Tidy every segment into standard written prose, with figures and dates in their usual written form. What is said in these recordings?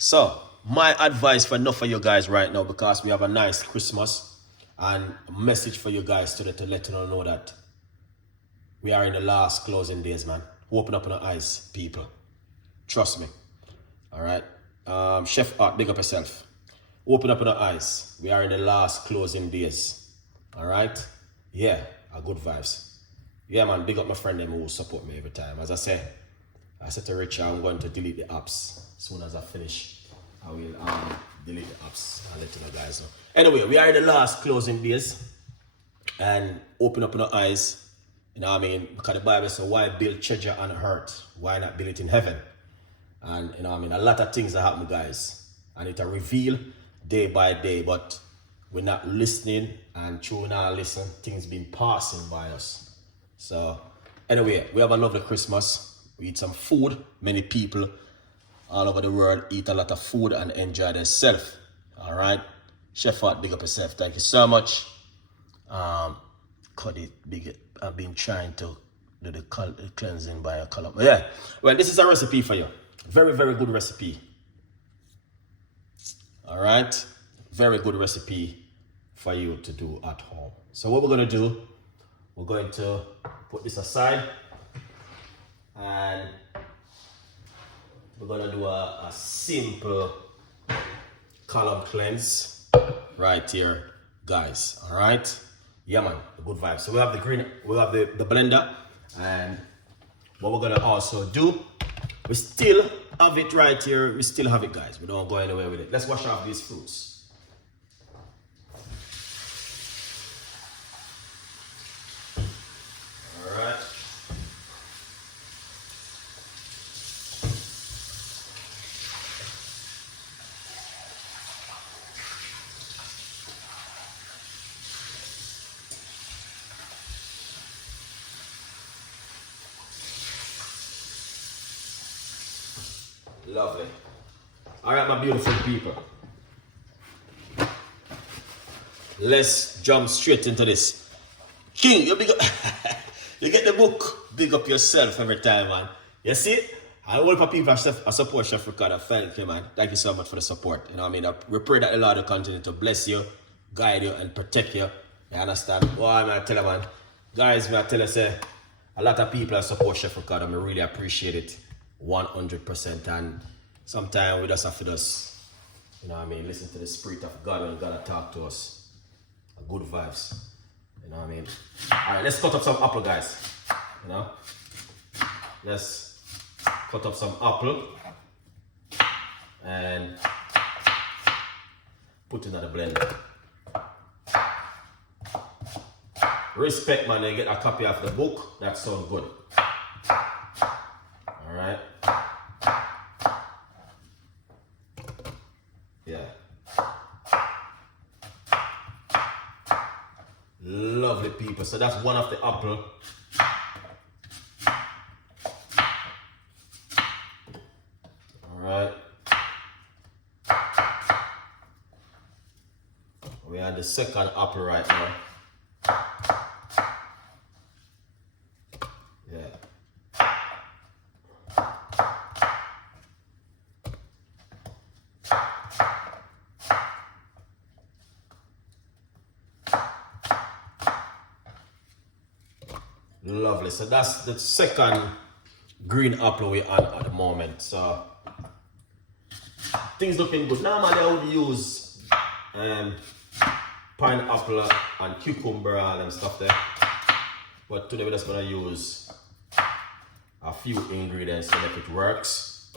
So, my advice for enough for you guys right now, because we have a nice Christmas, and a message for you guys today to let you know that we are in the last closing days, man. Open up your eyes, people. Trust me. All right. Chef Art, big up yourself. Open up your eyes. We are in the last closing days. All right. Yeah, a good vibes. Yeah, man. Big up my friend them who support me every time. As I said to Richard, I'm going to delete the apps as soon as I finish. I will delete the apps. I'll let you know, guys know. Anyway, we are in the last closing days, and open up your eyes. You know what I mean? Because the Bible says, why build treasure on earth? Why not build it in heaven? And you know what I mean? A lot of things are happening, guys. And it'll reveal day by day, but we're not listening, and through now listen, things been passing by us. So anyway, we have a lovely Christmas. We eat some food. Many people all over the world eat a lot of food and enjoy themselves. All right? Chef Art, big up yourself. Thank you so much. I've been trying to do the cleansing by a color. But yeah, well, this is a recipe for you. Very, very good recipe. All right? Very good recipe for you to do at home. So what we're going to do, we're going to put this aside, and we're going to do a simple column cleanse right here, guys. All right? Yeah, man, good vibes. So we have the blender, and what we're gonna also do, we still have it right here. We still have it, guys. We don't go anywhere with it. Let's wash off these fruits. All right. Lovely. All right, my beautiful people. Let's jump straight into this. King, you big up. You get the book. Big up yourself every time, man. You see? And all of people I support Chef Ricardo. Thank you, man. Thank you so much for the support. You know what I mean? We pray that the Lord will continue to bless you, guide you, and protect you. You understand? Well, I tell you, man. Guys, I tell you, say, a lot of people support Chef Ricardo. I really appreciate it. 100%, and sometimes we just have to you know what I mean, listen to the Spirit of God when God talk to us. Good vibes, you know what I mean. All right, let's cut up some apple, guys. You know, let's cut up some apple and put it in the blender. Respect, man. You get a copy of the book. That sounds good. Alright. Yeah. Lovely, people. So that's one of the apple. Alright. We are the second apple right now. Lovely. So that's the second green apple we're on at the moment. So things looking good. Normally I would use pineapple and cucumber and stuff there. But today we're just gonna use a few ingredients to make it works.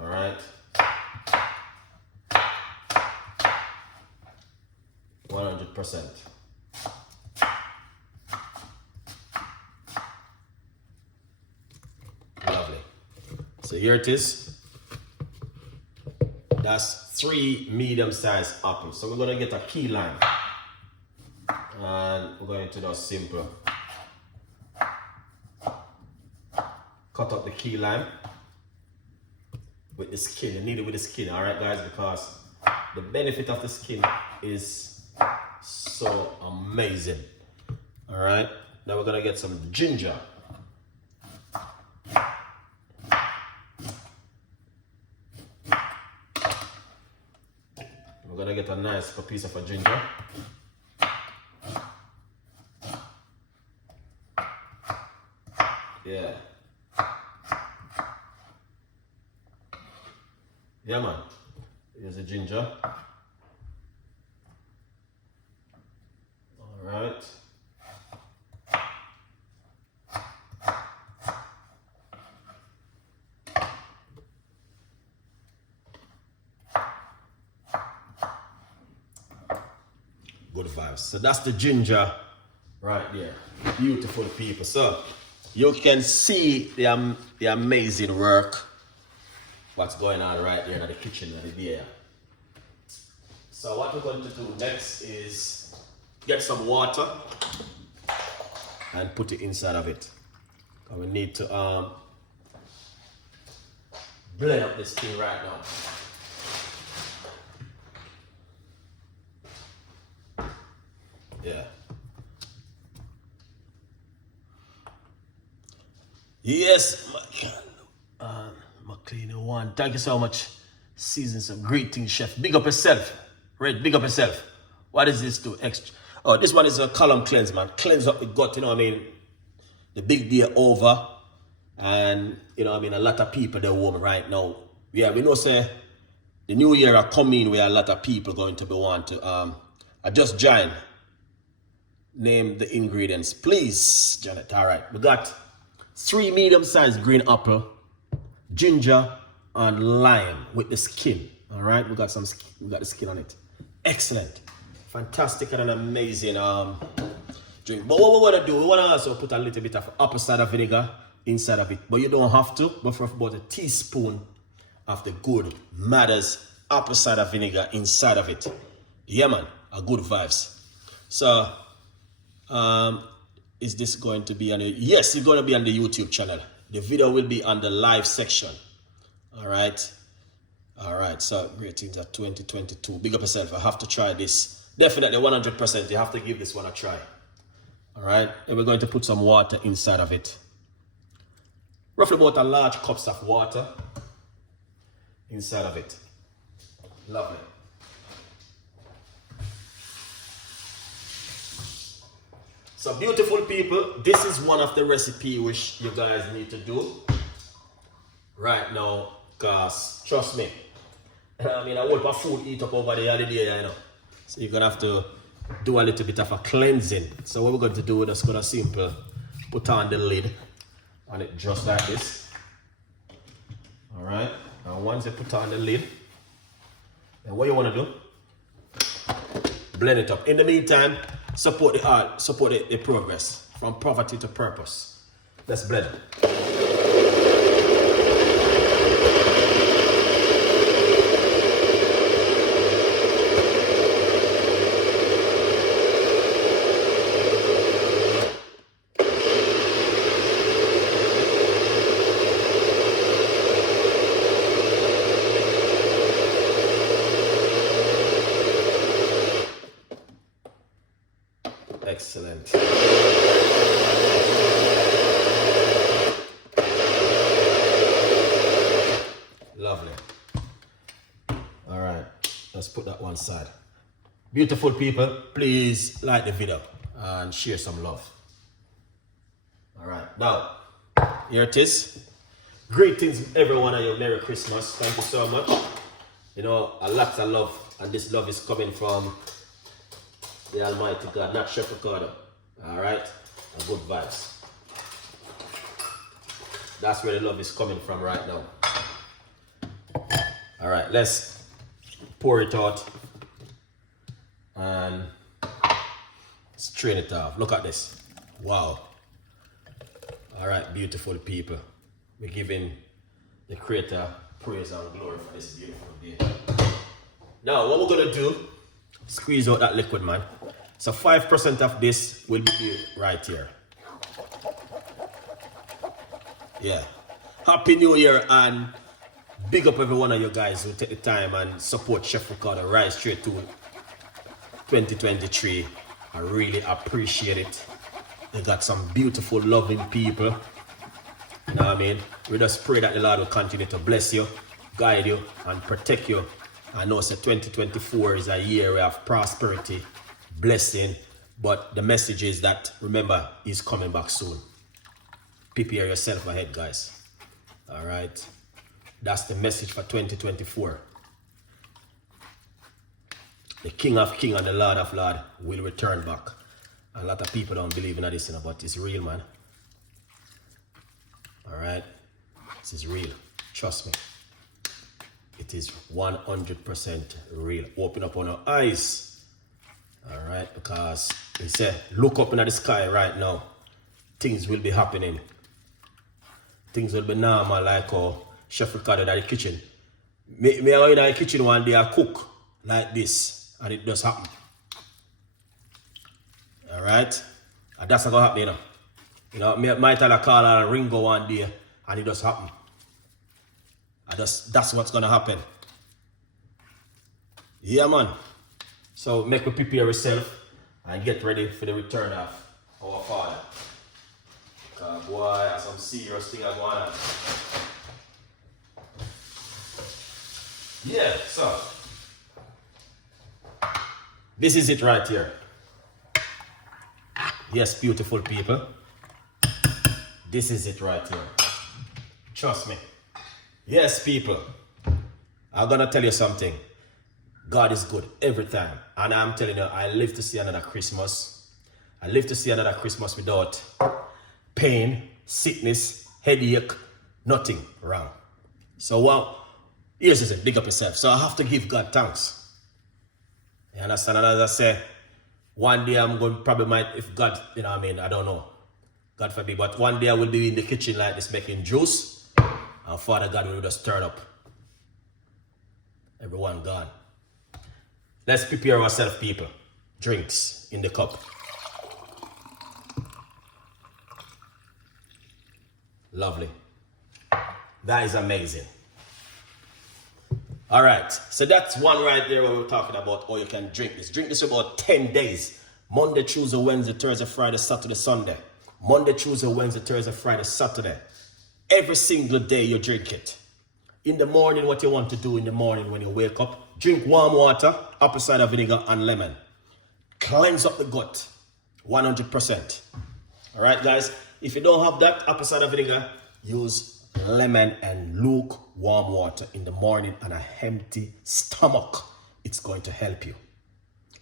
Alright. 100%. Lovely. So here it is. That's 3 medium-sized apples. So we're going to get a key lime. And we're going to do simple. Cut up the key lime with the skin. You need it with the skin, alright guys, because the benefit of the skin is so amazing. Alright, now we're gonna get some ginger. We're gonna get a nice piece of a ginger. Yeah. Yeah, man. Here's the ginger. All right. Good vibes. So that's the ginger right there. Beautiful people. So you can see the amazing work what's going on right there in the kitchen right there. So what we're going to do next is get some water and put it inside of it. And we need to blend up this thing right now. Yeah. Yes, McLean one. Thank you so much. Seasons of greetings, chef. Big up yourself. Red, big up yourself. What is this to extra? Oh, this one is a column cleanse, man. Cleanse up the gut, you know what I mean? The big day over. And, you know what I mean? A lot of people, they're home right now. Yeah, we know, say, the new year are coming where a lot of people going to be want to, I just joined. Name the ingredients, please, Janet. All right, we got 3 medium-sized green apple, ginger, and lime with the skin. All right, we got the skin on it. Excellent, fantastic, and an amazing drink. But what we want to do, we want to also put a little bit of apple cider vinegar inside of it. But you don't have to. But for about a teaspoon of the good Matters apple cider vinegar inside of it. Yeah, man, a good vibes. So. Is this going to be on the, yes, it's going to be on the YouTube channel. The video will be on the live section. All right, so greetings at 2022. Big up yourself. I have to try this. Definitely 100%. You have to give this one a try. All right, and we're going to put some water inside of it. Roughly about a large cups of water inside of it. Lovely. So beautiful people, this is one of the recipe which you guys need to do right now, because trust me, I mean, I want my food eat up over the other day, you know. So you're gonna have to do a little bit of a cleansing. So what we're going to do, we're just gonna simple put on the lid on it just like this. All right, and once you put on the lid, then what you wanna do, blend it up. In the meantime, support the art, support the progress from poverty to purpose. Let's blend. Excellent. Lovely. All right, let's put that one side. Beautiful people, please like the video and share some love. All right, now here it is. Greetings everyone and your Merry Christmas. Thank you so much. You know, a lot of love, and this love is coming from the Almighty God, not Chef Ricardo. All right, and good vibes. That's where the love is coming from right now. All right, let's pour it out and strain it off. Look at this. Wow. All right, beautiful people. We're giving the Creator praise and glory for this beautiful day. Now, what we're gonna do, squeeze out that liquid, man. So 5% of this will be right here. Yeah. Happy New Year and big up every one of you guys who take the time and support Chef Ricardo right straight to 2023. I really appreciate it. You got some beautiful, loving people. You know what I mean? We just pray that the Lord will continue to bless you, guide you, and protect you I know so 2024 is a year of prosperity, blessing, but the message is that, remember, he's coming back soon. Prepare yourself ahead, guys. All right. That's the message for 2024. The King of Kings and the Lord of Lords will return back. A lot of people don't believe in this, but it's real, man. All right. This is real. Trust me. It is 100% real. Open up on our eyes. All right. Because he said, look up into the sky right now. Things will be happening. Things will be normal, like Chef Ricardo in the kitchen. Me go in the kitchen one day, I cook like this, and it does happen. All right, and that's not gonna happen, me might tell a call a Ringo one day, and it does happen. And that's what's gonna happen. Yeah, man. So make me prepare yourself and get ready for the return of our Father. Boy, there's some serious thing going on. Yeah, so this is it right here. Yes, beautiful people. This is it right here. Trust me. Yes, people. I'm gonna tell you something. God is good every time. And I'm telling you, I live to see another Christmas. I live to see another Christmas without pain, sickness, headache, nothing wrong. So, well, here's it, big up yourself. So I have to give God thanks. You understand? And as I say, one day I'm going if God, I don't know. God forbid, but one day I will be in the kitchen like this making juice, and Father God will just turn up. Everyone gone. Let's prepare ourselves, people. Drinks in the cup. Lovely. That is amazing. All right, so that's one right there where we're talking about how you can drink this. Drink this for about 10 days. Monday, Tuesday, Wednesday, Thursday, Friday, Saturday, Sunday. Monday, Tuesday, Wednesday, Thursday, Friday, Saturday. Every single day you drink it. In the morning, what you want to do in the morning when you wake up, drink warm water, apple cider vinegar and lemon. Cleanse up the gut, 100%. All right, guys? If you don't have that apple cider vinegar, use lemon and lukewarm water in the morning on an empty stomach. It's going to help you.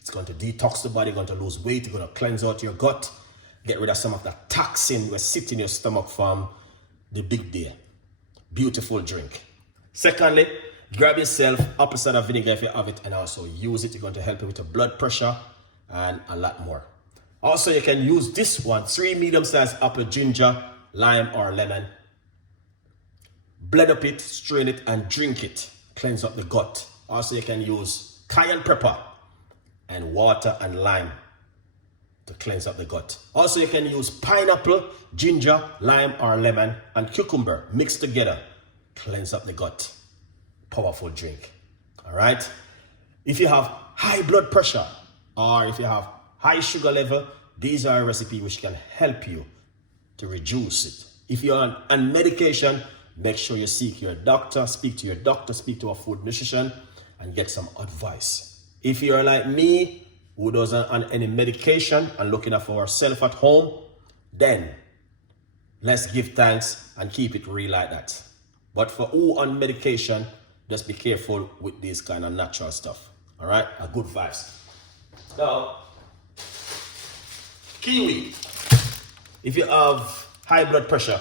It's going to detox the body, you're going to lose weight, you're going to cleanse out your gut, get rid of some of that toxin that sit in your stomach from the big day. Beautiful drink. Secondly, grab yourself apple cider vinegar if you have it, and also use it. It's going to help you with your blood pressure and a lot more. Also, you can use this one, 3 medium-sized apple, ginger, lime, or lemon. Blend up it, strain it, and drink it. Cleanse up the gut. Also, you can use cayenne pepper and water and lime to cleanse up the gut. Also, you can use pineapple, ginger, lime, or lemon, and cucumber mixed together. Cleanse up the gut. Powerful drink. All right? If you have high blood pressure or if you have high sugar level, these are a recipe which can help you to reduce it. If you're on medication, make sure you seek your doctor, speak to your doctor, speak to a food nutrition, and get some advice. If you're like me, who doesn't on any medication and looking after ourselves at home, then let's give thanks and keep it real like that. But for who on medication, just be careful with this kind of natural stuff. All right? A good vibes. Now, kiwi. If you have high blood pressure,